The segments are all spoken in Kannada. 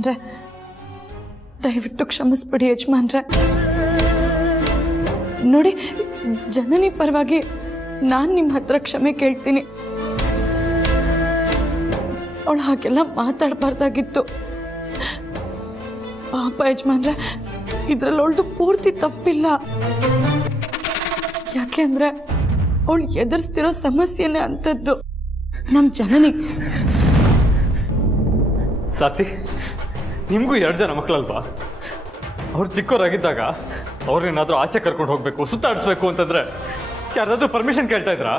ಯಜಮಾನ್ರೆ, ದಯವಿಟ್ಟು ಕ್ಷಮಿಸ್ಬಿಡಿ ಯಜಮಾನ್ರೆ. ನೋಡಿ, ಜನನಿ ಪರವಾಗಿ ನಾನು ನಿಮ್ಮ ಹತ್ರ ಕ್ಷಮೆ ಕೇಳ್ತೀನಿ. ಅವಳು ಹಾಗೆಲ್ಲ ಮಾತಾಡಬಾರ್ದಾಗಿತ್ತು. ಪಾಪ ಯಜಮಾನ್ರೆ, ಇದ್ರಲ್ಲಿ ಅವಳದು ಪೂರ್ತಿ ತಪ್ಪಿಲ್ಲ. ಯಾಕೆ ಅಂದ್ರೆ ಅವಳು ಎದುರಿಸ್ತಿರೋ ಸಮಸ್ಯೆನೇ ಅಂಥದ್ದು. ನಮ್ಮ ಜನನಿ ಸಾತಿ, ನಿಮಗೂ 2 ಜನ ಮಕ್ಕಳಲ್ವಾ? ಅವ್ರು ಚಿಕ್ಕವರಾಗಿದ್ದಾಗ ಅವ್ರನ್ನೇನಾದ್ರೂ ಆಚೆ ಕರ್ಕೊಂಡು ಹೋಗ್ಬೇಕು, ಸುತ್ತಾಡಿಸ್ಬೇಕು ಅಂತಂದ್ರೆ ಯಾರಾದ್ರೂ ಪರ್ಮಿಷನ್ ಕೇಳ್ತಾ ಇದ್ರಾ?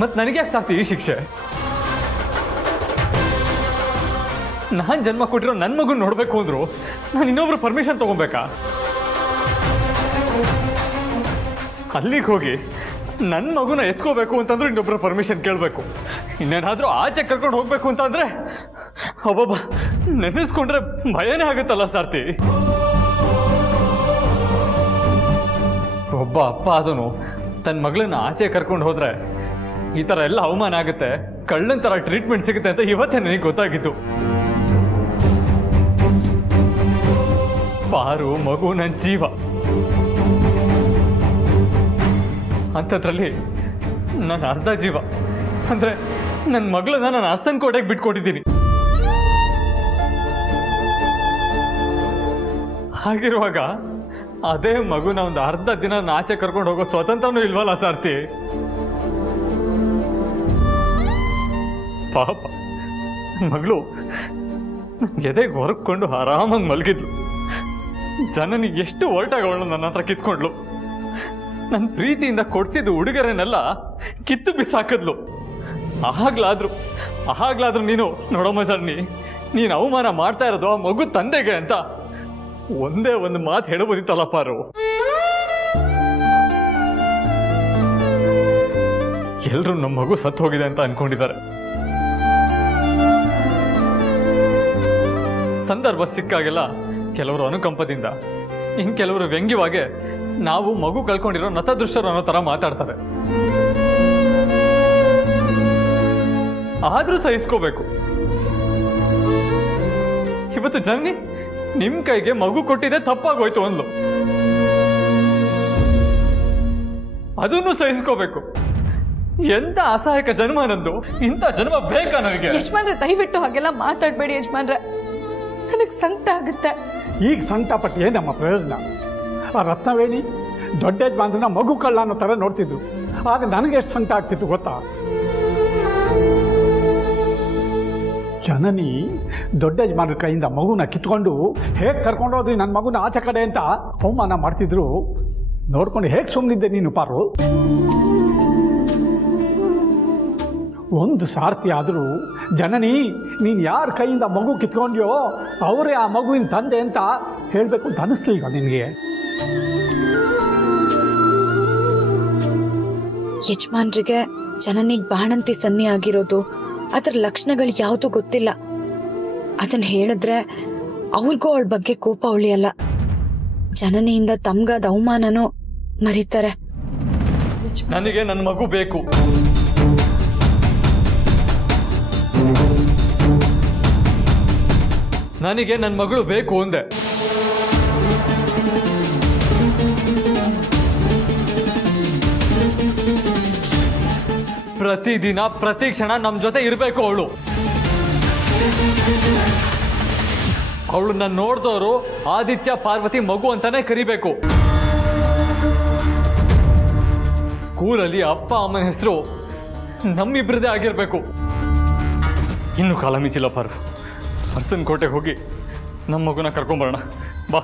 ಮತ್ ನನಗೆ ಯಾಕೆ ಸಾಕ್ತಿ ಈ ಶಿಕ್ಷೆ? ನಾನು ಜನ್ಮ ಕೊಟ್ಟಿರೋ ನನ್ನ ಮಗುನ ನೋಡ್ಬೇಕು ಅಂದ್ರು ನಾನು ಇನ್ನೊಬ್ರು ಪರ್ಮಿಷನ್ ತಗೊಬೇಕಾ? ಅಲ್ಲಿಗೆ ಹೋಗಿ ನನ್ನ ಮಗುನ ಎತ್ಕೋಬೇಕು ಅಂತಂದ್ರೂ ಇನ್ನೊಬ್ರು ಪರ್ಮಿಷನ್ ಕೇಳಬೇಕು. ಇನ್ನೇನಾದ್ರೂ ಆಚೆ ಕರ್ಕೊಂಡು ಹೋಗ್ಬೇಕು ಅಂತಂದ್ರೆ ಒಬ್ಬೊಬ್ಬ ನೆನೆಸ್ಕೊಂಡ್ರೆ ಭಯನೇ ಆಗುತ್ತಲ್ಲ ಸಾರ್ತಿ. ಒಬ್ಬ ಅಪ್ಪ ಅದನು ತನ್ನ ಮಗಳನ್ನ ಆಚೆ ಕರ್ಕೊಂಡು ಹೋದ್ರೆ ಈ ಥರ ಎಲ್ಲ ಅವಮಾನ ಆಗುತ್ತೆ, ಕಳ್ಳನ ಥರ ಟ್ರೀಟ್ಮೆಂಟ್ ಸಿಗುತ್ತೆ ಅಂತ ಇವತ್ತೇ ನನಗೆ ಗೊತ್ತಾಗಿತ್ತು. ಪಾರು ಮಗು ನನ್ನ ಜೀವ. ಅಂಥದ್ರಲ್ಲಿ ನನ್ನ ಅರ್ಧ ಜೀವ ಅಂದ್ರೆ ನನ್ನ ಮಗಳನ್ನ ನಾನು ಅಸನ್ಕೋಟೆಗೆ ಬಿಟ್ಕೊಟ್ಟಿದ್ದೀನಿ. ಹಾಗಿರುವಾಗ ಅದೇ ಮಗುನ ಒಂದು ಅರ್ಧ ದಿನ ಆಚೆ ಕರ್ಕೊಂಡು ಹೋಗೋ ಸ್ವತಂತ್ರನೂ ಇಲ್ವಲ್ಲ ಸಾರ್ತಿ? ಪಾಪ ಮಗಳು ಎದೆಗೆ ಹೊರಕೊಂಡು ಆರಾಮಾಗಿ ಮಲಗಿದ್ಲು. ಜನನಿ ಎಷ್ಟು ಹೊರಟಾಗವಳು ನನ್ನ ಹತ್ರ ಕಿತ್ಕೊಂಡ್ಲು. ನನ್ನ ಪ್ರೀತಿಯಿಂದ ಕೊಡ್ಸಿದ್ದು ಉಡುಗೊರೆನೆಲ್ಲ ಕಿತ್ತು ಬಿಸಾಕಿದ್ಲು. ಆಗ್ಲಾದ್ರೂ ನೀನು ನೋಡಮ್ಮ ಜನನಿ, ನೀನು ಅವಮಾನ ಮಾಡ್ತಾ ಇರೋದು ಆ ಮಗು ತಂದೆಗೆ ಅಂತ ಒಂದೇ ಒಂದು ಮಾತು ಹೇಳಬಹುದಿತ್ತಲ್ಲ ಪಾರು. ಎಲ್ರು ನಮ್ಮ ಮಗು ಸತ್ತು ಹೋಗಿದೆ ಅಂತ ಅನ್ಕೊಂಡಿದ್ದಾರೆ. ಸಂದರ್ಭ ಸಿಕ್ಕಾಗೆಲ್ಲ ಕೆಲವರು ಅನುಕಂಪದಿಂದ, ಇನ್ ಕೆಲವರು ವ್ಯಂಗ್ಯವಾಗಿ ನಾವು ಮಗು ಕಳ್ಕೊಂಡಿರೋ ನತದೃಷ್ಟರು ಅನ್ನೋ ತರ ಮಾತಾಡ್ತಾರೆ. ಆದ್ರೂ ಸಹಿಸ್ಕೋಬೇಕು. ಇವತ್ತು ಜನನಿ ನಿಮ್ ಕೈಗೆ ಮಗು ಕೊಟ್ಟಿದೆ ತಪ್ಪಾಗೋಯ್ತು ಅಂದ್ಲು, ಅದನ್ನು ಸಹಿಸ್ಕೋಬೇಕು. ಎಂತ ಅಸಹಾಯಕ ಜನ್ಮ ನಂದು, ಇಂಥ ಜನ್ಮ ಬೇಕಾ ನನಗೆ? ಯಜಮಾನ್ರೆ, ದಯವಿಟ್ಟು ಹಾಗೆಲ್ಲ ಮಾತಾಡ್ಬೇಡಿ ಯಜಮಾನ್ರೆ, ನನಗೆ ಸಂಕಟ ಆಗುತ್ತೆ. ಈಗ ಸಂಕಟ ಪಟ್ಟು ಏನಮ್ಮ ಪ್ರಯೋಜನ? ಆ ರತ್ನವೇಣಿ ದೊಡ್ಡ ಯಜಮಾನ್ರನ್ನ ಮಗು ಕಳ್ಳ ಅನ್ನೋ ಥರ ನೋಡ್ತಿದ್ರು. ಆಗ ನನಗೆ ಎಷ್ಟು ಸಂಕಟ ಆಗ್ತಿತ್ತು ಗೊತ್ತಾ? ಜನನಿ ದೊಡ್ಡ ಯಜಮಾನ್ರ ಕೈಯಿಂದ ಮಗುನ ಕಿತ್ಕೊಂಡು ಹೇಗೆ ಕರ್ಕೊಂಡೋದ್ರಿ ನನ್ನ ಮಗುನ ಆಚೆ ಕಡೆ ಅಂತ ಅವಮಾನ ಮಾಡ್ತಿದ್ರು. ನೋಡ್ಕೊಂಡು ಹೇಗೆ ಸುಮ್ಮನಿದ್ದೆ ನೀನು ಪಾರು? ಒಂದು ಸಾರ್ತಿ ಆದರೂ ಜನನಿ ನೀನು ಯಾರ ಕೈಯಿಂದ ಮಗು ಕಿತ್ಕೊಂಡ್ಯೋ ಅವರೇ ಆ ಮಗುವಿನ ತಂದೆ ಅಂತ ಹೇಳಬೇಕು ಅಂತ ಅನ್ನಿಸ್ಲಿಲ್ವ ನಿನಗೆ? ಯಜಮಾನ್ರಿಗೆ ಜನನಿಗೆ ಬಾಣಂತಿ ಸನ್ನಿ ಆಗಿರೋದು, ಅದರ ಲಕ್ಷಣಗಳು ಯಾವುದು ಗೊತ್ತಿಲ್ಲ. ಅದನ್ನ ಹೇಳಿದ್ರೆ ಅವ್ರಿಗೂ ಅವಳ ಬಗ್ಗೆ ಕೋಪ ಉಳಿಯಲ್ಲ. ಜನನಿಯಿಂದ ತಮ್ಗಾದ ಅವಮಾನನೂ ಮರೀತಾರೆ. ನನಗೆ ನನ್ನ ಮಗು ಬೇಕು. ನನಗೆ ನನ್ನ ಮಗಳು ಬೇಕು ಅಂದೆ. ಪ್ರತಿದಿನ ಪ್ರತಿ ಕ್ಷಣ ನಮ್ಮ ಜೊತೆ ಇರಬೇಕು ಅವಳು. ಅವಳನ್ನ ನೋಡಿದವರು ಆದಿತ್ಯ ಪಾರ್ವತಿ ಮಗು ಅಂತಾನೆ ಕರಿಬೇಕು. ಸ್ಕೂಲಲ್ಲಿ ಅಪ್ಪ ಅಮ್ಮನ ಹೆಸರು ನಮ್ಮಿಬ್ರದೇ ಆಗಿರ್ಬೇಕು. ಇನ್ನು ಕಾಲ ಮಿಂಚಿಲ್ಲ ಪಾರು. ಅರಸನ್ ಕೋಟೆಗೆ ಹೋಗಿ ನಮ್ಮ ಮಗುನ ಕರ್ಕೊಂಬರೋಣ ಬಾ.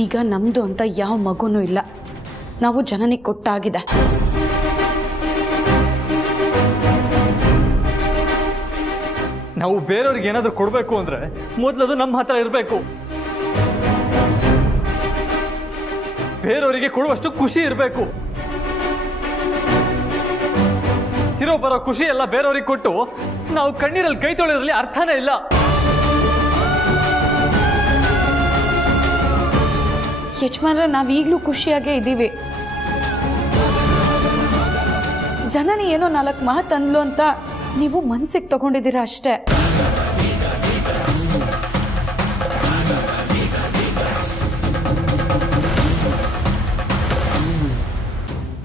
ಈಗ ನಮ್ದು ಅಂತ ಯಾವ ಮಗುನೂ ಇಲ್ಲ. ನಾವು ಜನನಿಗೆ ಕೊಟ್ಟಾಗಿದೆ. ನಾವು ಬೇರೆಯವ್ರಿಗೆ ಏನಾದರೂ ಕೊಡಬೇಕು ಅಂದರೆ ಮೊದಲದು ನಮ್ಮ ಹತ್ರ ಇರಬೇಕು. ಬೇರೆಯವರಿಗೆ ಕೊಡುವಷ್ಟು ಖುಷಿ ಇರಬೇಕು. ಇರೋ ಬರೋ ಖುಷಿ ಎಲ್ಲ ಬೇರೆಯವ್ರಿಗೆ ಕೊಟ್ಟು ನಾವು ಕಣ್ಣೀರಲ್ಲಿ ಕೈ ತೊಳೆಯೋದ್ರಲ್ಲಿ ಅರ್ಥನೇ ಇಲ್ಲ. ಯಜಮಾನ್ರೆ, ನಾವೀಗಲೂ ಖುಷಿಯಾಗೇ ಇದ್ದೀವಿ. ಜನನಿ ಏನೋ 4 ಮಾತು ಅಂದ್ಲು ಅಂತ ನೀವು ಮನಸ್ಸಿಗೆ ತಗೊಂಡಿದ್ದೀರಾ ಅಷ್ಟೇ.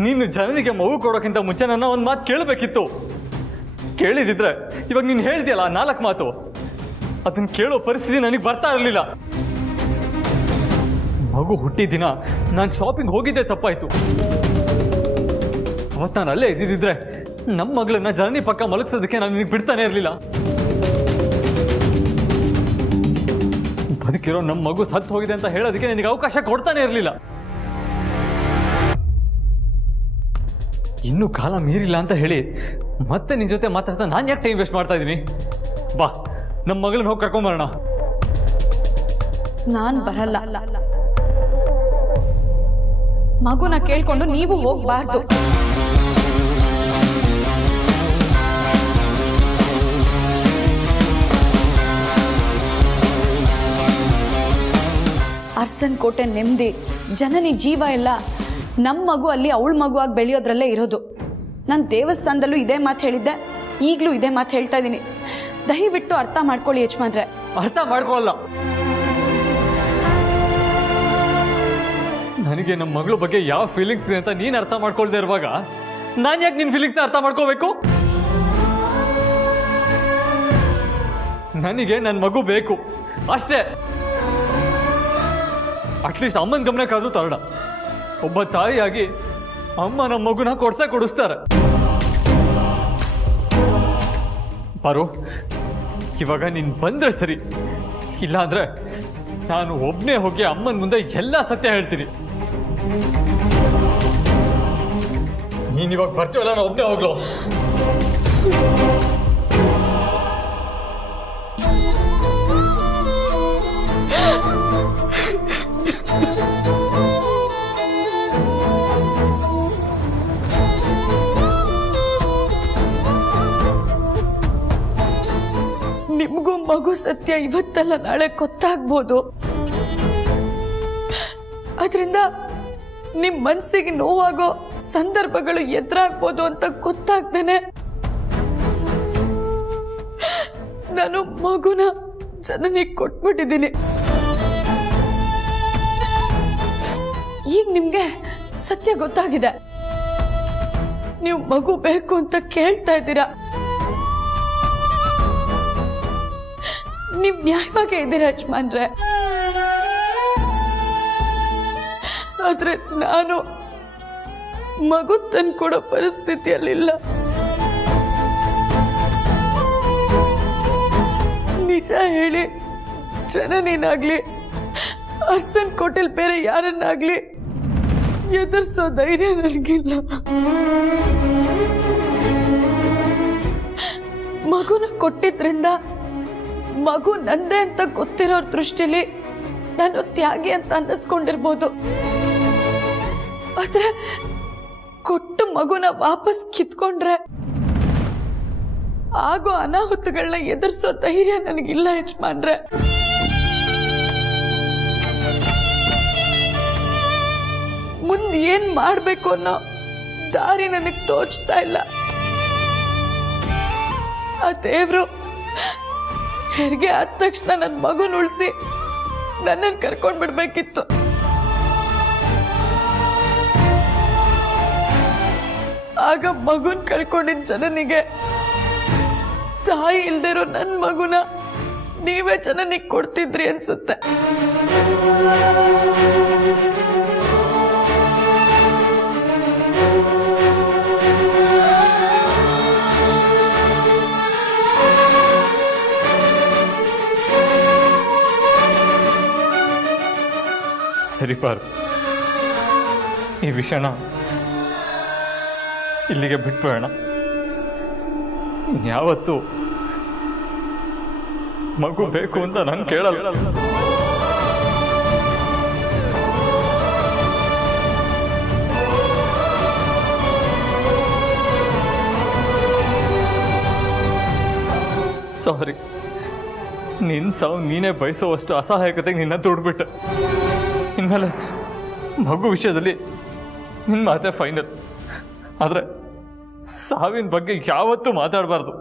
ನೀನು ಜನನಿಗೆ ಮಗು ಕೊಡೋಕ್ಕಿಂತ ಮುಂಚೆ ನನ್ನ ಒಂದು ಮಾತು ಕೇಳಬೇಕಿತ್ತು. ಕೇಳಿದಿದ್ರೆ ಇವಾಗ ನೀನು ಹೇಳ್ದಿಯಲ್ಲ 4 ಮಾತು, ಅದನ್ನ ಕೇಳೋ ಪರಿಸ್ಥಿತಿ ನನಗೆ ಬರ್ತಾ ಇರಲಿಲ್ಲ. ಮಗು ಹುಟ್ಟಿದ ದಿನ ನಾನು ಶಾಪಿಂಗ್ ಹೋಗಿದ್ದೆ ತಪ್ಪಾಯ್ತು. ಅವತ್ತು ನಾನು ಅಲ್ಲೇ ಇದ್ದಿದ್ರೆ ನಮ್ಮ ಮಗಳನ್ನ ಜನನಿ ಪಕ್ಕ ಮಲಗಿಸೋದಕ್ಕೆ ನಾನು ನಿನಗೆ ಬಿಡ್ತಾನೆ ಇರಲಿಲ್ಲ. ಬದುಕಿರೋ ನಮ್ಮ ಮಗು ಸತ್ತು ಹೋಗಿದೆ ಅಂತ ಹೇಳೋದಕ್ಕೆ ನಿನಗೆ ಅವಕಾಶ ಕೊಡ್ತಾನೆ ಇರಲಿಲ್ಲ. ಇನ್ನೂ ಕಾಲ ಮೀರಿಲ್ಲ ಅಂತ ಹೇಳಿ ಮತ್ತೆ ನಿನ್ನ ಜೊತೆ ಮಾತಾಡ್ತಾ ನಾನು ಯಾಕೆ ಟೈಮ್ ವೇಸ್ಟ್ ಮಾಡ್ತಾ ಇದ್ದೀನಿ? ಬಾ, ನಮ್ಮ ಮಗಳನ್ನ ಹೋಗಿ ಕರ್ಕೊಂಬರೋಣ. ನಾನು ಬರಲ್ಲ. ಮಗುನ ಕೇಳ್ಕೊಂಡು ನೀವು ಹೋಗ್ಬಾರ್ದು. ಅರ್ಸನ್ ಕೋಟೆ ನೆಮ್ಮದಿ, ಜನನಿ ಜೀವ ಎಲ್ಲ ನಮ್ಮ ಮಗು ಅಲ್ಲಿ ಅವಳ ಮಗುವಾಗಿ ಬೆಳೆಯೋದ್ರಲ್ಲೇ ಇರೋದು. ನಾನು ದೇವಸ್ಥಾನದಲ್ಲೂ ಇದೇ ಮಾತು ಹೇಳಿದ್ದೆ, ಈಗಲೂ ಇದೇ ಮಾತು ಹೇಳ್ತಾ ಇದ್ದೀನಿ. ದಯವಿಟ್ಟು ಅರ್ಥ ಮಾಡ್ಕೊಳ್ಳಿ ಯಜಮಾನ್ರೆ. ಅರ್ಥ ಮಾಡ್ಕೊಳ್ಳಲ್ಲ. ನನಗೆ ನಮ್ಮ ಮಗಳ ಬಗ್ಗೆ ಯಾವ ಫೀಲಿಂಗ್ಸ್ ಇದೆ ಅಂತ ನೀನು ಅರ್ಥ ಮಾಡ್ಕೊಳ್ದೆ ಇರುವಾಗ ನಾನು ಯಾಕೆ ನಿನ್ನ ಫೀಲಿಂಗ್ಸ್ನ ಅರ್ಥ ಮಾಡ್ಕೋಬೇಕು? ನನಗೆ ನನ್ನ ಮಗು ಬೇಕು ಅಷ್ಟೇ. ಅಟ್ಲೀಸ್ಟ್ ಅಮ್ಮನ ಗಮನಕ್ಕಾದ್ರೂ ತರಣ. ಒಬ್ಬ ತಾಯಿಯಾಗಿ ಅಮ್ಮ ನಮ್ಮ ಮಗುನ ಕೊಡಿಸ್ತಾರೆ. ಪಾರು, ಇವಾಗ ನೀನು ಬಂದ್ರೆ ಸರಿ, ಇಲ್ಲಾಂದ್ರೆ ನಾನು ಒಬ್ಬನೇ ಹೋಗಿ ಅಮ್ಮನ ಮುಂದೆ ಎಲ್ಲ ಸತ್ಯ ಹೇಳ್ತೀನಿ. ನೀನಿವಾಗ ಬರ್ತೀವಲ್ಲ, ನಾನು ಒಬ್ಬನೇ ಹೋಗ್ಲು. ನಿಮಗೂ ಮಗು ಸತ್ಯ ಇವತ್ತಲ್ಲ ನಾಳೆ ಗೊತ್ತಾಗ್ಬೋದು. ಅದರಿಂದ ನಿಮ್ಮ ಮನಸ್ಸಿಗೆ ನೋವಾಗೋ ಸಂದರ್ಭಗಳು ಎದುರಾಗ್ಬೋದು ಅಂತ ಗೊತ್ತಾಗ್ದೇನೆ ನಾನು ಮಗುನ ಜನನಿಗೆ ಕೊಟ್ಬಿಟ್ಟಿದ್ದೀನಿ. ಈಗ ನಿಮ್ಗೆ ಸತ್ಯ ಗೊತ್ತಾಗಿದೆ. ನೀವು ಮಗು ಬೇಕು ಅಂತ ಕೇಳ್ತಾ ಇದ್ದೀರಾ. ನೀವು ನ್ಯಾಯವಾಗೇ ಇದ್ದೀರಾ ಯಜಮಾನ್ರೆ. ಆದ್ರೆ ನಾನು ಮಗು ತಂದ್ಕೊಡೋ ಪರಿಸ್ಥಿತಿಯಲ್ಲಿಲ್ಲ. ನಿಜ ಹೇಳಿ ಜನನೇನಾಗ್ಲಿ ಅರ್ಸನ್ ಕೋಟೆಲ್ ಬೇರೆ ಯಾರನ್ನಾಗ್ಲಿ ಎದುರಿಸೋ ಧೈರ್ಯ ನನಗಿಲ್ಲ. ಮಗುನ ಕೊಟ್ಟಿದ್ರಿಂದ ಮಗು ನಂದೇ ಅಂತ ಗೊತ್ತಿರೋರ್ ದೃಷ್ಟಿಲಿ ನಾನು ತ್ಯಾಗಿ ಅಂತ ಅನ್ನಿಸ್ಕೊಂಡಿರ್ಬೋದು. ಆದ್ರೆ ಕೊಟ್ಟು ಮಗುನ ವಾಪಸ್ ಕಿತ್ಕೊಂಡ್ರೆ ಆಗೋ ಅನಾಹುತಗಳನ್ನ ಎದುರಿಸೋ ಧೈರ್ಯ ನನಗಿಲ್ಲ ಯಜಮಾನ್ರೆ. ಮುಂದೆ ಏನ್ ಮಾಡ್ಬೇಕು ಅನ್ನೋ ದಾರಿ ನನಗೆ ತೋಚ್ತಾ ಇಲ್ಲ. ಆ ದೇವ್ರು ಹೆರಿಗೆ ಆದ ತಕ್ಷಣ ನನ್ನ ಮಗುನ ಉಳಿಸಿ ನನ್ನನ್ನು ಕರ್ಕೊಂಡ್ ಬಿಡ್ಬೇಕಿತ್ತು. ಆಗ ಮಗುನ್ ಕಳ್ಕೊಂಡಿದ್ದ ಜನನಿಗೆ ತಾಯಿ ಇಲ್ದಿರೋ ನನ್ನ ಮಗುನ ನೀವೇ ಜನನಿಗೆ ಕೊಡ್ತಿದ್ರಿ ಅನ್ಸುತ್ತೆ. ಸರಿ ಪಾರು, ಈ ವಿಷಯನ ಇಲ್ಲಿಗೆ ಬಿಟ್ಬಿಡೋಣ. ಯಾವತ್ತು ಮಗು ಬೇಕು ಅಂತ ನಾನು ಕೇಳಲ್ಲ. ಸಾರಿ, ನಿನ್ನ ಸಾವು ನೀನೇ ಬಯಸೋವಷ್ಟು ಅಸಹಾಯಕತೆಗೆ ನಿನ್ನ ದುಡ್ಬಿಟ್ಟೆ. ಇನ್ಮೇಲೆ ಮಗು ವಿಷಯದಲ್ಲಿ ನಿನ್ನ ಮಾತೇ ಫೈನಲ್. ಆದರೆ ಸಾವಿನ ಬಗ್ಗೆ ಯಾವತ್ತೂ ಮಾತಾಡಬಾರ್ದು.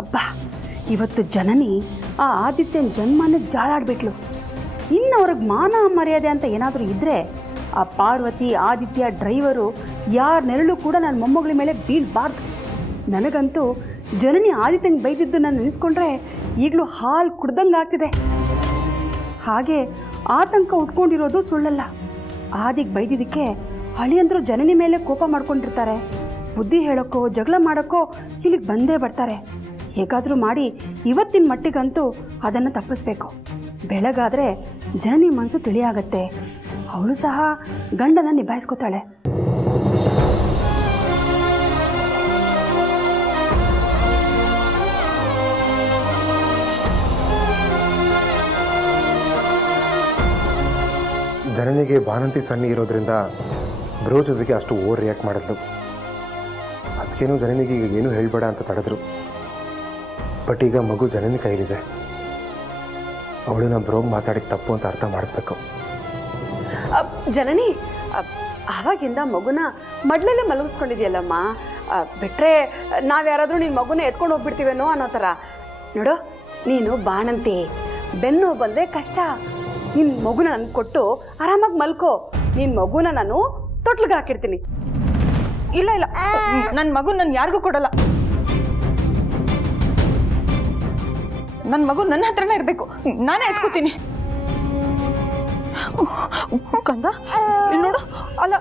ಅಬ್ಬಾ, ಇವತ್ತು ಜನನಿ ಆ ಆದಿತ್ಯನ ಜನ್ಮನೇ ಜಾಲಾಡ್ಬಿಟ್ಲು. ಇನ್ನು ಅವ್ರಿಗೆ ಮಾನ ಮರ್ಯಾದೆ ಅಂತ ಏನಾದರೂ ಇದ್ದರೆ ಆ ಪಾರ್ವತಿ ಆದಿತ್ಯ ಡ್ರೈವರು ಯಾರ ನೆರಳು ಕೂಡ ನನ್ನ ಮೊಮ್ಮಗಳ ಮೇಲೆ ಬೀಳಬಾರ್ದು. ನನಗಂತೂ ಜನನಿ ಆದಿತ್ಯಂಗೆ ಬೈದಿದ್ದು ನಾನು ನೆನೆಸ್ಕೊಂಡ್ರೆ ಈಗಲೂ ಹಾಲು ಕುಡ್ದಂಗೆ ಆಗ್ತಿದೆ. ಹಾಗೆ ಆತಂಕ ಉಟ್ಕೊಂಡಿರೋದು ಸುಳ್ಳಲ್ಲ. ಆದಿಗೆ ಬೈದಿದ್ದಕ್ಕೆ ಅಳಿಯಂದ್ರು ಜನನಿ ಮೇಲೆ ಕೋಪ ಮಾಡ್ಕೊಂಡಿರ್ತಾರೆ. ಬುದ್ಧಿ ಹೇಳೋಕ್ಕೋ ಜಗಳ ಮಾಡೋಕ್ಕೋ ಇಲ್ಲಿಗೆ ಬಂದೇ ಬರ್ತಾರೆ. ಹೇಗಾದರೂ ಮಾಡಿ ಇವತ್ತಿನ ಮಟ್ಟಿಗಂತೂ ಅದನ್ನು ತಪ್ಪಿಸ್ಬೇಕು. ಬೆಳಗಾದರೆ ಜನನಿ ಮನಸ್ಸು ತಿಳಿಯಾಗತ್ತೆ. ಅವಳು ಸಹ ಗಂಡನ ನಿಭಾಯಿಸ್ಕೋತಾಳೆ. ಜನನಿಗೆ ಬಾಣಂತಿ ಸಣ್ಣ ಇರೋದ್ರಿಂದ ಬ್ರೋ ಜೊತೆಗೆ ಅಷ್ಟು ಓವರ್ ರಿಯಾಕ್ಟ್ ಮಾಡಿದ್ಲು. ಅದಕ್ಕೇನು ಜನನಿಗೆ ಈಗ ಏನೂ ಹೇಳಬೇಡ ಅಂತ ತಡೆದ್ರು. ಬಟ್ ಈಗ ಮಗು ಜನನಿ ಕೈಲಿದೆ. ಅವಳನ್ನ ಬ್ರೋಗ್ ಮಾತಾಡಿದ ತಪ್ಪು ಅಂತ ಅರ್ಥ ಮಾಡಿಸ್ಬೇಕು. ಜನನಿ, ಆವಾಗಿಂದ ಮಗುನ ಮಡ್ಲಲ್ಲೇ ಮಲಗಿಸ್ಕೊಂಡಿದ್ಯಲ್ಲಮ್ಮ. ಬಿಟ್ಟರೆ ನಾವ್ಯಾರಾದರೂ ನಿನ್ನ ಮಗುನ ಎತ್ಕೊಂಡು ಹೋಗ್ಬಿಡ್ತೀವೇನೋ ಅನ್ನೋ ಥರ. ನೋಡು, ನೀನು ಬಾಣಂತಿ, ಬೆನ್ನು ಬಂದರೆ ಕಷ್ಟ. ನಿನ್ನ ಮಗುನ ನನಗೆ ಕೊಟ್ಟು ಆರಾಮಾಗಿ ಮಲ್ಕೋ. ನಿನ್ನ ಮಗುನ ನಾನು ತೊಟ್ಲಿಗೆ ಹಾಕಿರ್ತೀನಿ. ಇಲ್ಲ ಇಲ್ಲ, ನನ್ನ ಮಗು ನಾನು ಯಾರಿಗೂ ಕೊಡಲ್ಲ. ನನ್ನ ಮಗು ನನ್ನ ಹತ್ರನೇ ಇರಬೇಕು. ನಾನೇ ಎತ್ಕೋತೀನಿ. ಕಂದ, ಇಲ್ಲಿ ನೋಡು. ಅಲ್ಲ,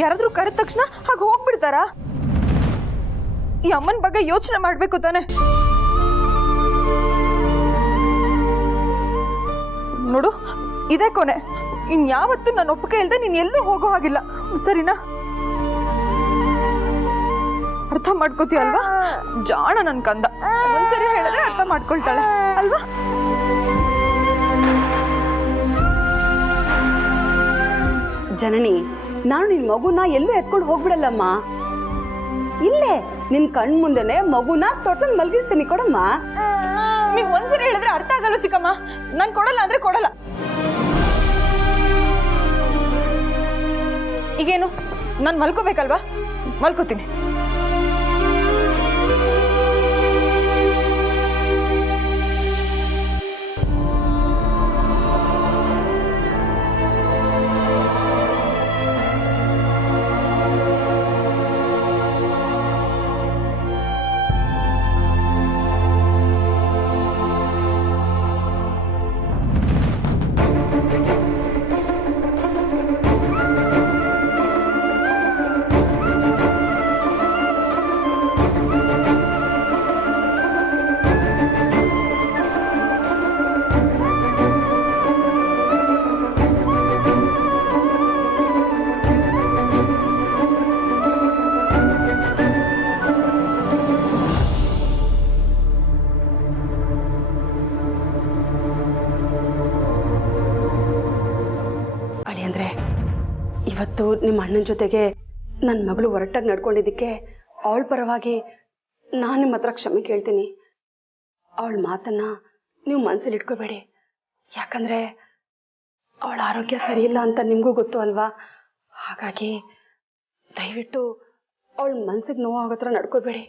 ಯಾರಾದ್ರೂ ಕರೆದ ತಕ್ಷಣ ಹಾಗೆ ಹೋಗ್ಬಿಡ್ತಾರಾ? ಈ ಅಮ್ಮನ ಬಗ್ಗೆ ಯೋಚನೆ ಮಾಡಬೇಕು ತಾನೆ. ನೋಡು, ಇದೇ ಕೊನೆ. ಇನ್ಯಾವತ್ತೂ ನಾನು ಒಪ್ಪಿಗೆ ಇಲ್ಲದೆ ನೀನು ಎಲ್ಲೂ ಹೋಗೋ ಹಾಗಿಲ್ಲ, ಸರಿನಾ? ಅರ್ಥ ಮಾಡ್ಕೋತೀಯ ಅಲ್ವಾ? ಜಾಣ ನನ್ ಕಂದ. ಒಂದ್ಸರಿ ಹೇಳಿದ್ರೆ ಅರ್ಥ ಮಾಡ್ಕೊಳ್ತಾಳೆ ಅಲ್ವಾ? ಜನನಿ, ನಾನು ನಿನ್ನ ಮಗುನ ಎಲ್ಲೂ ಎತ್ಕೊಂಡು ಹೋಗ್ಬಿಡಲ್ಲಮ್ಮ. ಇಲ್ಲೇ ನಿನ್ ಕಣ್ ಮುಂದೆನೆ ಮಗುನ ತೊಟ್ಲಲ್ಲಿ ಮಲಗಿಸ್ತೀನಿ. ಕೊಡಮ್ಮ. ನಿಮಗೆ ಒಂದ್ಸರಿ ಹೇಳಿದ್ರೆ ಅರ್ಥ ಆಗಲ್ಲ ಚಿಕ್ಕಮ್ಮ. ನಾನು ಕೊಡಲ್ಲ ಅಂದ್ರೆ ಕೊಡಲ್ಲ. ಈಗೇನು, ನಾನು ಮಲ್ಕೋಬೇಕಲ್ವಾ? ಮಲ್ಕೋತೀನಿ. ಇವತ್ತು ನಿಮ್ಮ ಅಣ್ಣನ ಜೊತೆಗೆ ನನ್ನ ಮಗಳು ಹೊರಟಾಗಿ ನಡ್ಕೊಂಡಿದ್ದಕ್ಕೆ ಅವಳ ಪರವಾಗಿ ನಾನು ನಿಮ್ಮ ಹತ್ರ ಕ್ಷಮೆ ಕೇಳ್ತೀನಿ. ಅವಳ ಮಾತನ್ನ ನೀವು ಮನಸ್ಸಲ್ಲಿ ಇಟ್ಕೋಬೇಡಿ. ಯಾಕಂದರೆ ಅವಳ ಆರೋಗ್ಯ ಸರಿಯಿಲ್ಲ ಅಂತ ನಿಮಗೂ ಗೊತ್ತು ಅಲ್ವಾ. ಹಾಗಾಗಿ ದಯವಿಟ್ಟು ಅವಳ ಮನಸ್ಸಿಗೆ ನೋವಾಗೋ ಥರ ನಡ್ಕೋಬೇಡಿ.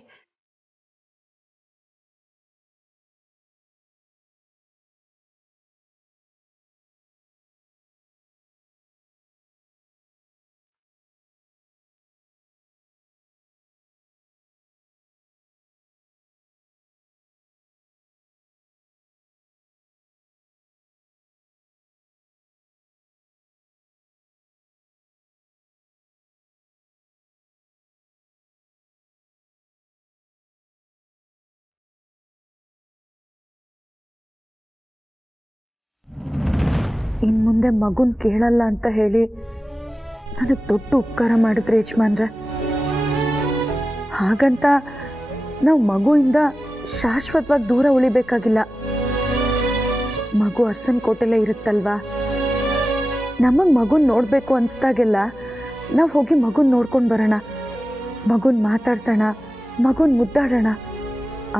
ಇನ್ನು ಮುಂದೆ ಮಗುನ ಕೇಳಲ್ಲ ಅಂತ ಹೇಳಿ ನನಗೆ ದೊಡ್ಡ ಉಪಕಾರ ಮಾಡಿದ್ರಿ ಯಜಮಾನ್ರೆ. ಹಾಗಂತ ನಾವು ಮಗುವಿಂದ ಶಾಶ್ವತವಾಗಿ ದೂರ ಉಳಿಬೇಕಾಗಿಲ್ಲ. ಮಗು ಅರಸನ ಕೋಟೆಲೇ ಇರುತ್ತಲ್ವಾ, ನಮಗೆ ಮಗುನ ನೋಡಬೇಕು ಅನಿಸ್ದಾಗೆಲ್ಲ ನಾವು ಹೋಗಿ ಮಗುನ ನೋಡ್ಕೊಂಡು ಬರೋಣ, ಮಗುನ ಮಾತಾಡ್ಸೋಣ, ಮಗುನ ಮುದ್ದಾಡೋಣ.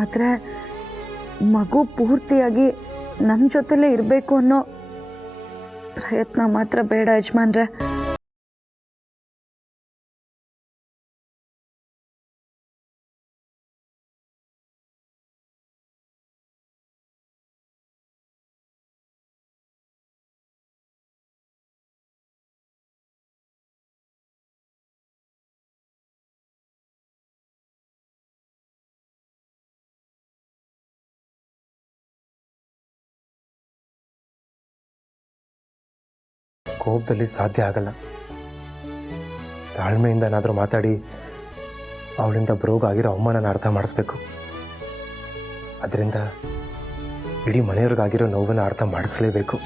ಆದರೆ ಮಗು ಪೂರ್ತಿಯಾಗಿ ನಮ್ಮ ಜೊತೆಲೇ ಇರಬೇಕು ಅನ್ನೋ ಪ್ರಯತ್ನ ಮಾತ್ರ ಬೇಡ ಯಜಮಾನ್ರೆ. ಕೋಪದಲ್ಲಿ ಸಾಧ್ಯ ಆಗಲ್ಲ. ತಾಳ್ಮೆಯಿಂದ ಏನಾದರೂ ಮಾತಾಡಿ ಅವಳಿಂದ ಬ್ರೋಗ್ ಆಗಿರೋ ಅವಮಾನನ ಅರ್ಥ ಮಾಡಿಸ್ಬೇಕು. ಅದರಿಂದ ಇಡೀ ಮನೆಯವ್ರಿಗಾಗಿರೋ ನೋವನ್ನು ಅರ್ಥ ಮಾಡಿಸ್ಲೇಬೇಕು.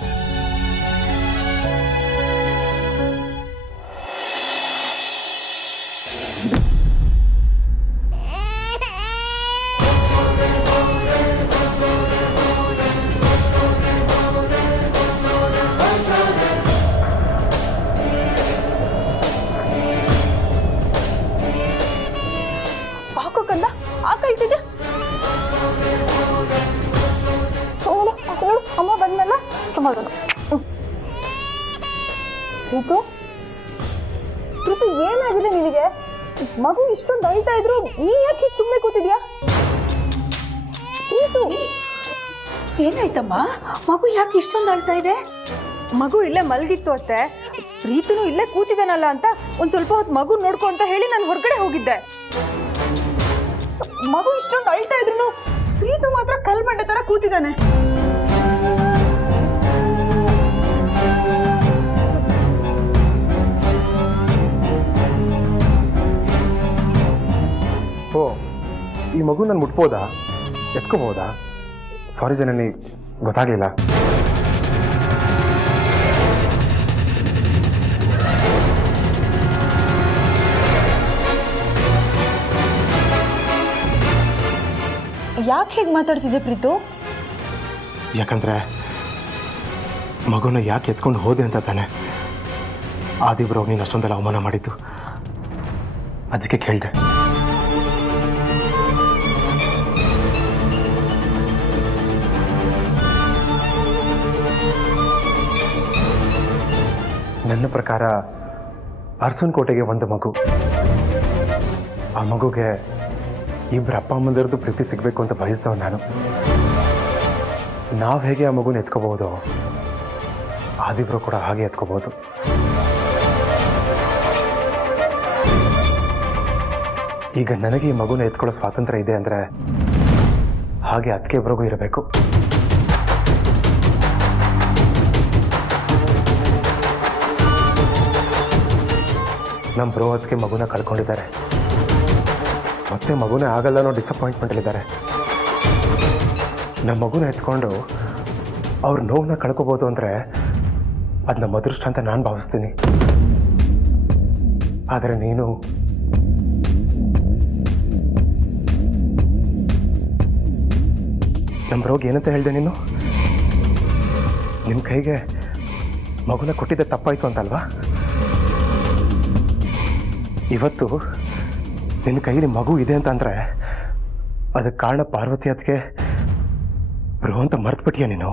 ಅಮ್ಮ ಬಂದ್ಮೇಲೆ ಋತು ಋತು ಏನಾಗಿದೆ ನಿನಗೆ? ಮಗು ಇಷ್ಟೊಂದು ಅಳ್ತಾ ಇದ್ರು ನೀ ಯಾಕೆ ಸುಮ್ಮನೆ ಕೂತಿದ್ಯಾ? ಋತು ಏನಾಯ್ತಮ್ಮ? ಮಗು ಯಾಕೆ ಇಷ್ಟೊಂದು ಅಳ್ತಾ ಇದೆ? ಮಗು ಇಲ್ಲೇ ಮಲಗಿತ್ತು ಅತ್ತೆ, ಪ್ರೀತನು ಇಲ್ಲೇ ಕೂತಿದ್ದಾನಲ್ಲ ಅಂತ ಒಂದ್ ಸ್ವಲ್ಪ ಹೊತ್ತು ಮಗು ನೋಡ್ಕೊ ಅಂತ ಹೇಳಿ ನಾನು ಹೊರಗಡೆ ಹೋಗಿದ್ದೆ. ಮಗು ಇಷ್ಟೊಂದು ಅಳ್ತಾ ಇದ್ರು ಪ್ರೀತು ಮಾತ್ರ ಕಲ್ಮಂಡೆ ತರ ಕೂತಿದ್ದಾನೆ. ಓ, ಈ ಮಗು ನಾನು ಮುಟ್ಬೋದಾ, ಎತ್ಕೋಬೋದಾ? ಸಾರಿ ಜನನಿ, ಗೊತ್ತಾಗ್ಲಿಲ್ಲ. ಯಾಕೆ ಹೇಗೆ ಮಾತಾಡ್ತಿದ್ದೆ ಪ್ರೀತು? ಯಾಕಂದ್ರೆ ಮಗುನ ಯಾಕೆ ಎತ್ಕೊಂಡು ಹೋದೆ ಅಂತ ತಾನೆ ಆದಿಬ್ರು ನೀನು ಅಷ್ಟೊಂದೆಲ್ಲ ಅವಮಾನ ಮಾಡಿದ್ದು, ಅದಕ್ಕೆ ಕೇಳಿದೆ. ನನ್ನ ಪ್ರಕಾರ ಅರಸನ ಕೋಟೆಗೆ ಒಂದು ಮಗು, ಆ ಮಗುಗೆ ಇಬ್ಬರು ಅಪ್ಪ ಅಮ್ಮಂದಿರದು ಪ್ರೀತಿ ಸಿಗಬೇಕು ಅಂತ ಬಯಸ್ದವ ನಾನು. ನಾವು ಹೇಗೆ ಆ ಮಗುನ ಎತ್ಕೋಬಹುದು, ಆದಿಬ್ರು ಕೂಡ ಹಾಗೆ ಎತ್ಕೋಬಹುದು. ಈಗ ನನಗೆ ಈ ಮಗುನ ಎತ್ಕೊಳ್ಳೋ ಸ್ವಾತಂತ್ರ್ಯ ಇದೆ ಅಂದರೆ ಹಾಗೆ ಅದಕ್ಕೆ ಇಬ್ಬರಿಗೂ ಇರಬೇಕು. ನಮ್ಮ ಬ್ರೋ ಅದಕ್ಕೆ ಮಗುನ ಕಳ್ಕೊಂಡಿದ್ದಾರೆ, ಮತ್ತೆ ಮಗುನೇ ಆಗಲ್ಲ ಅನ್ನೋ ಡಿಸಪಾಯಿಂಟ್ಮೆಂಟಲ್ಲಿದ್ದಾರೆ. ನಮ್ಮ ಮಗುನ ಎತ್ಕೊಂಡು ಅವ್ರ ನೋವನ್ನ ಕಳ್ಕೊಬೋದು ಅಂದರೆ ಅದು ನಮ್ಮ ಅದೃಷ್ಟ ಅಂತ ನಾನು ಭಾವಿಸ್ತೀನಿ. ಆದರೆ ನೀನು ನಮ್ಮ ರೋಗ ಏನಂತ ಹೇಳಿದೆ ನೀನು? ನಿಮ್ಮ ಕೈಗೆ ಮಗುನ ಕೊಟ್ಟಿದ್ದೆ ತಪ್ಪಾಯಿತು ಅಂತಲ್ವಾ? ಇವತ್ತು ನಿನ್ನ ಕೈಲಿ ಮಗು ಇದೆ ಅಂತಂದರೆ ಅದಕ್ಕೆ ಕಾರಣ ಪಾರ್ವತಿ ಅದಕ್ಕೆ ಬ್ರೋ ಅಂತ ಮರ್ತ್ಬಿಟ್ಟಿಯ ನೀನು?